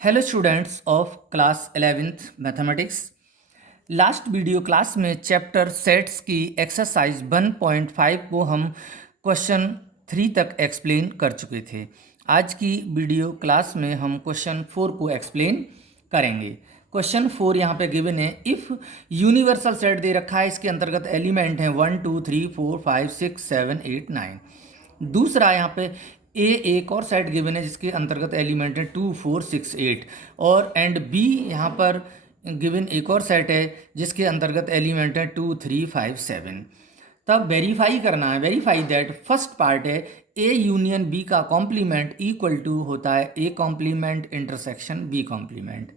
Hello students of class 11th mathematics. Last video class में chapter sets की exercise 1.5 को हम क्वेश्चन 3 तक एक्सप्लेन कर चुके थे। आज की वीडियो क्लास में हम क्वेश्चन 4 को एक्सप्लेन करेंगे। क्वेश्चन 4 यहाँ पे गिवन है। इफ़ यूनिवर्सल सेट दे रखा है, इसके अंतर्गत एलिमेंट हैं 1 2 3 4 5 6 7 8 9। दूसरा यहाँ पे एक और सेट गिवन है जिसके अंतर्गत एलिमेंट है 2 4 6 8 और एंड बी यहाँ पर गिवन एक और सेट है जिसके अंतर्गत एलिमेंट है 2 3 5 7। तब वेरीफाई करना है, वेरीफाई दैट फर्स्ट पार्ट है ए यूनियन बी का कॉम्प्लीमेंट इक्वल टू होता है A complement intersection B complement.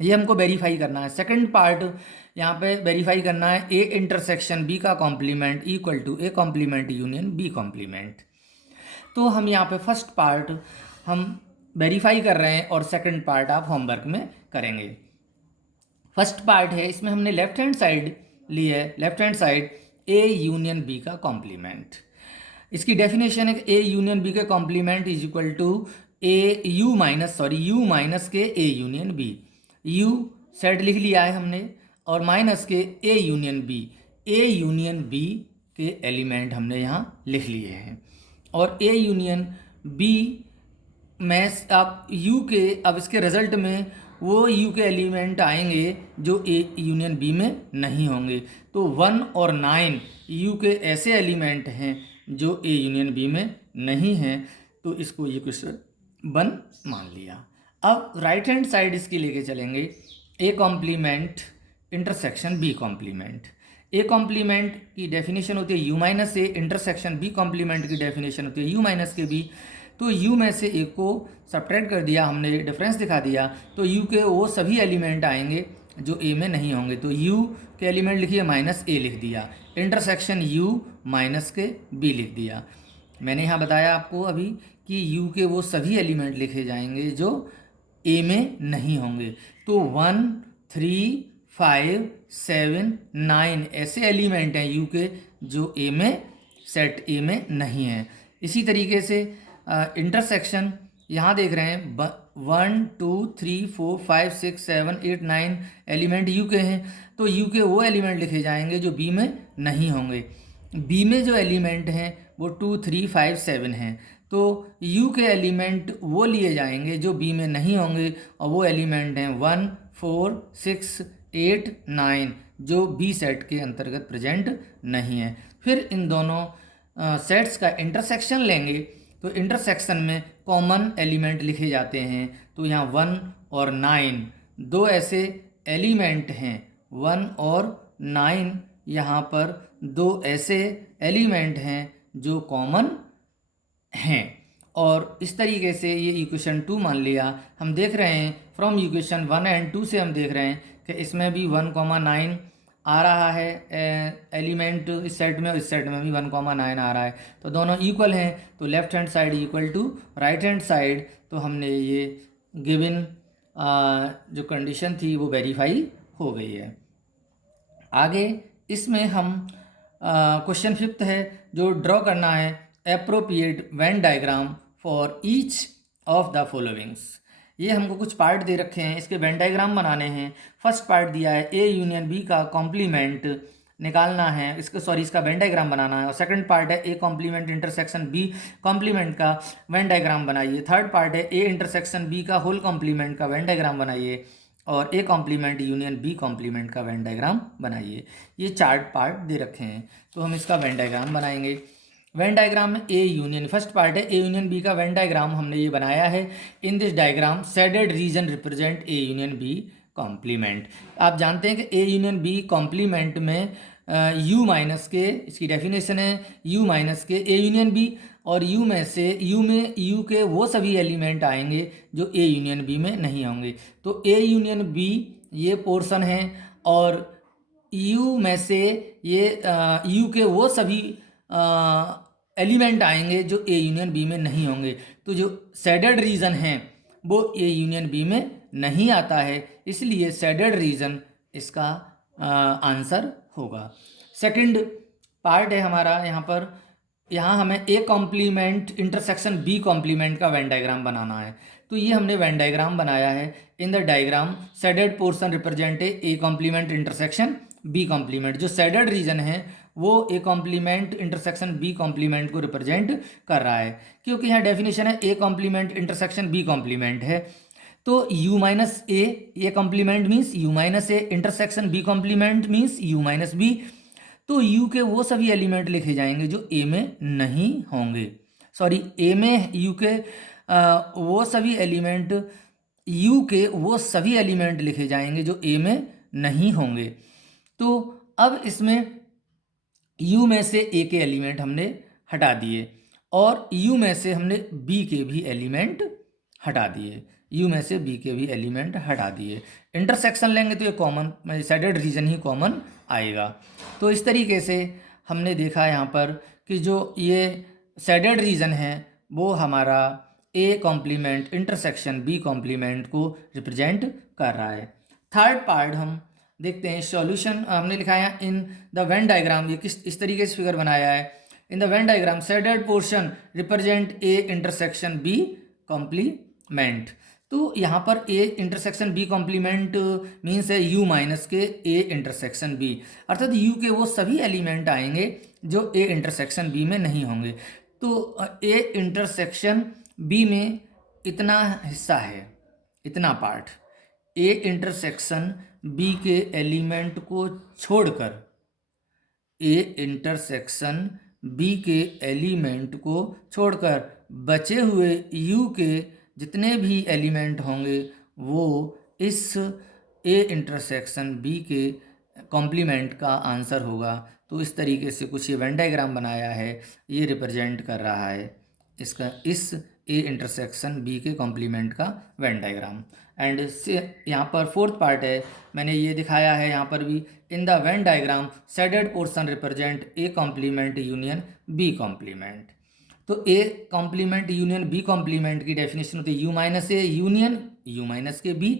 ये हमको वेरीफाई करना है। सेकंड पार्ट यहाँ पे वेरीफाई करना है ए इंटरसेक्शन बी का complement equal to A complement union B complement. तो हम यहाँ पे फर्स्ट पार्ट हम वेरीफाई कर रहे हैं और सेकंड पार्ट आप होमवर्क में करेंगे। फर्स्ट पार्ट है, इसमें हमने लेफ्ट हैंड साइड ली है, left hand side A union B का कॉम्प्लीमेंट। इसकी डेफिनेशन है ए यूनियन बी के complement is equal to U minus के A union B. U set लिख लिया है हमने और माइनस के ए यूनियन बी के एलिमेंट हमने यहाँ लिख लिए हैं। और ए यूनियन बी में आप यू के, अब इसके रिजल्ट में वो यू के एलिमेंट आएंगे जो ए यूनियन बी में नहीं होंगे। तो 1 और 9 यू के ऐसे एलिमेंट हैं जो ए यूनियन बी में नहीं हैं, तो इसको ये क्वेश्चन 1 मान लिया। अब राइट हैंड साइड इसकी लेके चलेंगे A complement intersection B complement. A complement की डेफिनेशन होती है U minus A, intersection B complement की डेफिनेशन होती है यू माइनस के बी। तो यू में से ए को सब्ट्रैक्ट कर दिया हमने, डिफरेंस दिखा दिया, तो यू के वो सभी एलिमेंट आएंगे जो ए में नहीं होंगे। तो यू के एलिमेंट लिखिए माइनस ए लिख दिया, इंटरसेक्शन यू माइनस के बी लिख दिया। मैंने यहाँ बताया आपको अभी कि यू के वो सभी एलिमेंट लिखे जाएंगे जो ए में नहीं होंगे। तो 1 3 5 7 9 ऐसे एलिमेंट हैं यू के जो ए में, सेट ए में नहीं है। इसी तरीके से इंटरसेक्शन यहाँ देख रहे हैं 1 2 3 4 5 6 7 8 9 एलिमेंट यू के हैं, तो यू के वो एलिमेंट लिखे जाएंगे जो बी में नहीं होंगे। बी में जो एलिमेंट हैं वो 2 3 5 7 हैं, तो यू के एलिमेंट वो लिए जाएंगे जो बी में नहीं होंगे और वो एलिमेंट हैं 1 4 6 8 9 जो बी सेट के अंतर्गत प्रेजेंट नहीं है। फिर इन दोनों सेट्स का इंटरसेक्शन लेंगे तो इंटरसेक्शन में कॉमन एलिमेंट लिखे जाते हैं। तो यहाँ 1 और 9 दो ऐसे एलिमेंट हैं, 1 और 9 यहाँ पर दो ऐसे एलिमेंट हैं जो कॉमन हैं। और इस तरीके से ये इक्वेशन 2 मान लिया। हम देख रहे हैं फ्रॉम इक्वेशन 1 एंड 2 से हम देख रहे हैं कि इसमें भी 1,9 आ रहा है एलिमेंट इस सेट में, और इस सेट में भी 1,9 आ रहा है, तो दोनों इक्वल हैं। तो left hand side equal to right hand side. तो हमने ये गिवन जो कंडीशन थी वो वेरीफाई हो गई है। आगे इसमें हम क्वेश्चन 5 है जो ड्रॉ करना है appropriate Venn diagram for each of the followings. ये हमको कुछ पार्ट दे रखे हैं, इसके वेन डायग्राम बनाने हैं। फर्स्ट पार्ट दिया है ए यूनियन बी का कॉम्प्लीमेंट निकालना है, इसका वेन डायग्राम बनाना है। और सेकंड पार्ट है A complement intersection B complement का वेन डायग्राम बनाइए। थर्ड पार्ट है ए इंटरसेक्शन बी का होल कॉम्प्लीमेंट का वेन डायग्राम बनाइए और A complement union B complement का वेन डायग्राम बनाइए। ये 4 पार्ट दे रखे हैं, तो हम इसका वेन डायग्राम बनाएंगे। वेन डायग्राम में ए यूनियन फर्स्ट पार्ट है, ए यूनियन बी का वेन डायग्राम हमने ये बनाया है। In this diagram shaded region represent A union B complement. आप जानते हैं कि ए यूनियन बी कॉम्प्लीमेंट में यू माइनस के, इसकी डेफिनेशन है यू माइनस के ए यूनियन बी, और यू में से यू के वो सभी एलिमेंट आएंगे जो ए यूनियन बी में नहीं होंगे। तो ए यूनियन बी ये पोर्शन है और यू में से ये यू के वो सभी एलिमेंट आएंगे जो ए यूनियन बी में नहीं होंगे। तो जो शेडेड रीजन है वो ए यूनियन बी में नहीं आता है, इसलिए शेडेड रीजन इसका आंसर होगा। सेकंड पार्ट है हमारा यहाँ पर यहाँ हमें A complement intersection B complement का वेन डायग्राम बनाना है। तो ये हमने वेन डायग्राम बनाया है। In the diagram shaded portion represent A complement intersection B complement. जो शेडेड रीजन है वो A complement intersection B complement को रिप्रेजेंट कर रहा है, क्योंकि यहाँ डेफिनेशन है A complement intersection B complement है। तो u minus A complement means u minus A, intersection B complement means u minus B. तो u के वो सभी एलिमेंट लिखे जाएंगे जो a में नहीं होंगे, सॉरी a में u के वो सभी एलिमेंट, u के वो सभी एलिमेंट लिखे जाएंगे जो a में नहीं होंगे। तो अब इसमें u में से a के एलिमेंट हमने हटा दिए और u में से हमने b के भी एलिमेंट हटा दिए, u में से b के भी एलिमेंट हटा दिए। इंटरसेक्शन लेंगे तो ये कॉमन शेडेड रीजन ही कॉमन आएगा। तो इस तरीके से हमने देखा यहाँ पर कि जो ये शेडेड रीजन है वो हमारा a complement intersection b complement को रिप्रेजेंट कर रहा है। थर्ड पार्ट हम देखते हैं। सॉल्यूशन हमने लिखा है इन द वेन डायग्राम, ये किस इस तरीके से फिगर बनाया है। In the Venn diagram shaded portion represent A intersection B complement. तो यहाँ पर A intersection B complement means है u माइनस के ए इंटरसेक्शन बी, अर्थात u के वो सभी एलिमेंट आएंगे जो ए इंटरसेक्शन बी में नहीं होंगे। तो ए इंटरसेक्शन बी में इतना हिस्सा है, इतना पार्ट, ए इंटरसेक्शन बी के एलिमेंट को छोड़कर, ए इंटरसेक्शन बी के एलिमेंट को छोड़कर बचे हुए u के जितने भी एलिमेंट होंगे वो इस ए इंटरसेक्शन बी के कॉम्प्लीमेंट का आंसर होगा। तो इस तरीके से कुछ ये वेन डायग्राम बनाया है, ये रिप्रेजेंट कर रहा है इसका इस ए इंटरसेक्शन बी के कॉम्प्लीमेंट का वेन डायग्राम। एंड से यहाँ पर फोर्थ पार्ट है, मैंने ये दिखाया है यहाँ पर भी। In the Venn diagram shaded portion represent A complement union B complement. तो A complement union B complement की डेफिनेशन होती है U minus A union U minus के बी।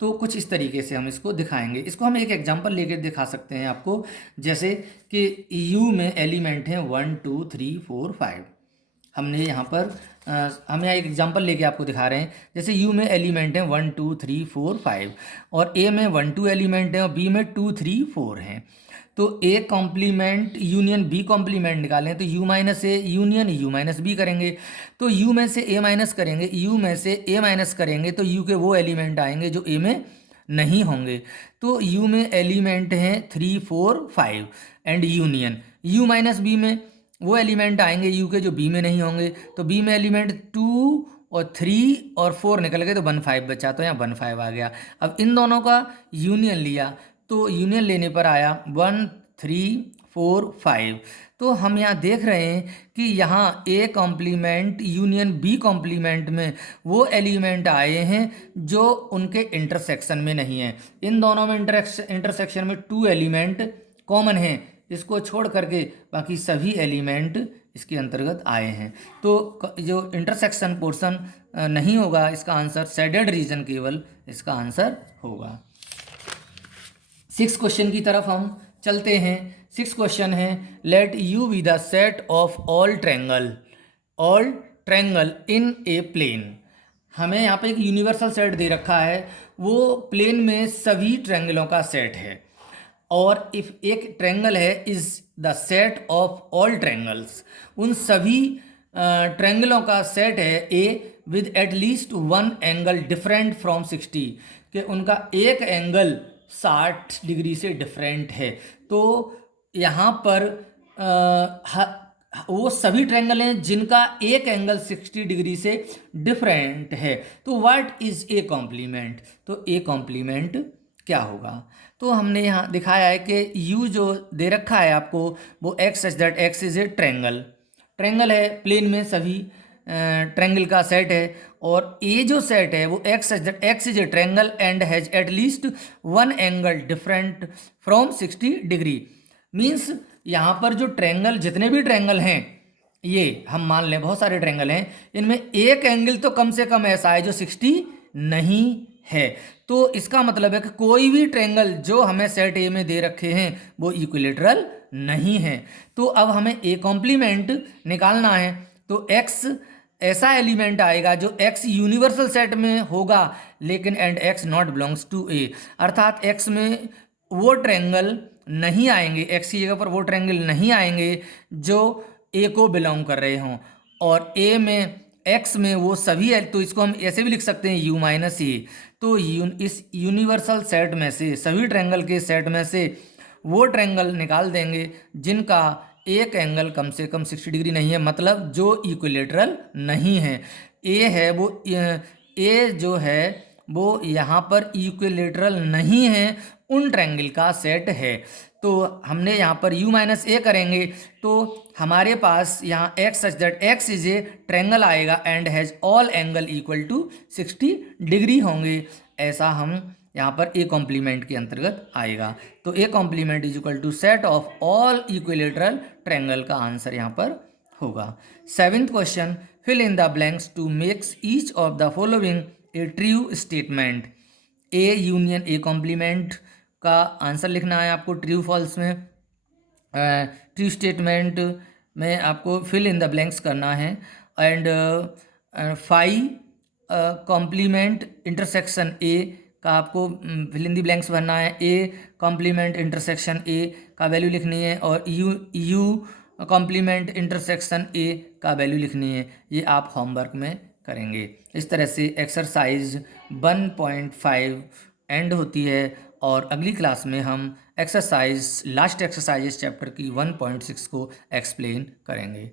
तो कुछ इस तरीके से हम इसको दिखाएंगे। इसको हम एक एग्जांपल लेकर दिखा सकते हैं आपको, जैसे कि यू में एलिमेंट हैं 1 2 3 4 5। हमने यहाँ पर हम यहाँ एक एग्जांपल लेके आपको दिखा रहे हैं। जैसे यू में एलिमेंट हैं 1 2 3 4 5 और ए में 1 2 एलिमेंट हैं और बी में 2 3 4 हैं। तो A complement union B complement निकालें तो U minus A union U minus B करेंगे। तो यू में से ए माइनस करेंगे, यू में से ए माइनस करेंगे तो यू के वो एलिमेंट आएंगे जो ए में नहीं होंगे। तो यू में एलिमेंट हैं 3 4 5 and union U minus B में वो एलिमेंट आएंगे यू के जो बी में नहीं होंगे। तो बी में एलिमेंट 2 और 3 और 4 निकल गए तो 1 5 बचा, तो यहाँ 1 5 आ गया। अब इन दोनों का यूनियन लिया तो यूनियन लेने पर आया 1 3 4 5। तो हम यहाँ देख रहे हैं कि यहाँ A complement union B complement में वो एलिमेंट आए हैं जो उनके इंटरसेक्शन में नहीं है। इन दोनों में इंटरसेक्शन में 2 एलिमेंट कॉमन हैं, इसको छोड़ करके बाकी सभी एलिमेंट इसके अंतर्गत आए हैं। तो जो इंटरसेक्शन पोर्शन नहीं होगा इसका आंसर शेडेड रीजन केवल इसका आंसर होगा। 6 क्वेश्चन की तरफ हम चलते हैं। 6 क्वेश्चन है let U be the set of all triangle in a plane. हमें यहाँ पे एक यूनिवर्सल सेट दे रखा है, वो प्लेन में सभी ट्रैंगलों का सेट है। और इफ एक ट्रैंगल है is the set of all triangles, उन सभी ट्रैंगलों का सेट है ए with at least 1 angle different from 60, कि उनका एक एंगल 60 डिग्री से डिफरेंट है। तो यहाँ पर वो सभी ट्रायंगल हैं जिनका एक एंगल 60 डिग्री से डिफरेंट है। तो व्हाट इज ए कॉम्प्लीमेंट? तो ए कॉम्प्लीमेंट क्या होगा? तो हमने यहाँ दिखाया है कि यू जो दे रखा है आपको वो x such that x is a triangle है, प्लेन में सभी ट्रायंगल का सेट है। और ए जो सेट है वो x such that x is a triangle and has at least 1 angle different from 60 degree. Means यहाँ पर जो ट्रायंगल, जितने भी ट्रायंगल हैं, ये हम मान लें बहुत सारे ट्रायंगल हैं, इनमें एक एंगल तो कम से कम ऐसा है जो 60 नहीं है। तो इसका मतलब है कि कोई भी ट्रायंगल जो हमें सेट ए में दे रखे हैं वो इक्विलेटरल नहीं है। तो अब हमें ए कॉम्प्लीमेंट निकालना है। तो एक्स ऐसा एलिमेंट आएगा जो एक्स यूनिवर्सल सेट में होगा लेकिन and X not belongs to A, अर्थात एक्स में वो ट्रायंगल नहीं आएंगे, एक्स की जगह पर वो ट्रायंगल नहीं आएंगे जो ए को बिलोंग कर रहे हों, और ए में एक्स में वो सभी है। तो इसको हम ऐसे भी लिख सकते हैं यू माइनस ए। तो इस यूनिवर्सल सेट में से, सभी ट्रायंगल के सेट में से वो ट्रायंगल निकाल देंगे जिनका एक एंगल कम से कम 60 डिग्री नहीं है, मतलब जो इक्विलेटरल नहीं है। ए है वो, ए जो है वो यहाँ पर इक्विलेटरल नहीं है, उन ट्रायंगल का सेट है। तो हमने यहाँ पर u माइनस ए करेंगे तो हमारे पास यहाँ x such that x is a triangle आएगा and has all angle equal to 60 degree होंगे। ऐसा हम यहाँ पर ए कॉम्प्लीमेंट के अंतर्गत आएगा। तो A complement is equal to set of all equilateral triangle का आंसर यहाँ पर होगा। 7th question, fill in the blanks to makes each of the following a true statement. A union A complement का answer लिखना है आपको true false में। True statement में आपको फिल इन द ब्लैंक्स करना है and phi complement intersection A का आपको फिल इन द ब्लैंक्स भरना है। ए कॉम्प्लीमेंट इंटरसेक्शन ए का वैल्यू लिखनी है और यू कॉम्प्लीमेंट इंटरसेक्शन ए का वैल्यू लिखनी है। ये आप होमवर्क में करेंगे। इस तरह से एक्सरसाइज 1.5 एंड होती है और अगली क्लास में हम एक्सरसाइज लास्ट एक्सरसाइज चैप्टर की 1.6 को एक्सप्लेन करेंगे।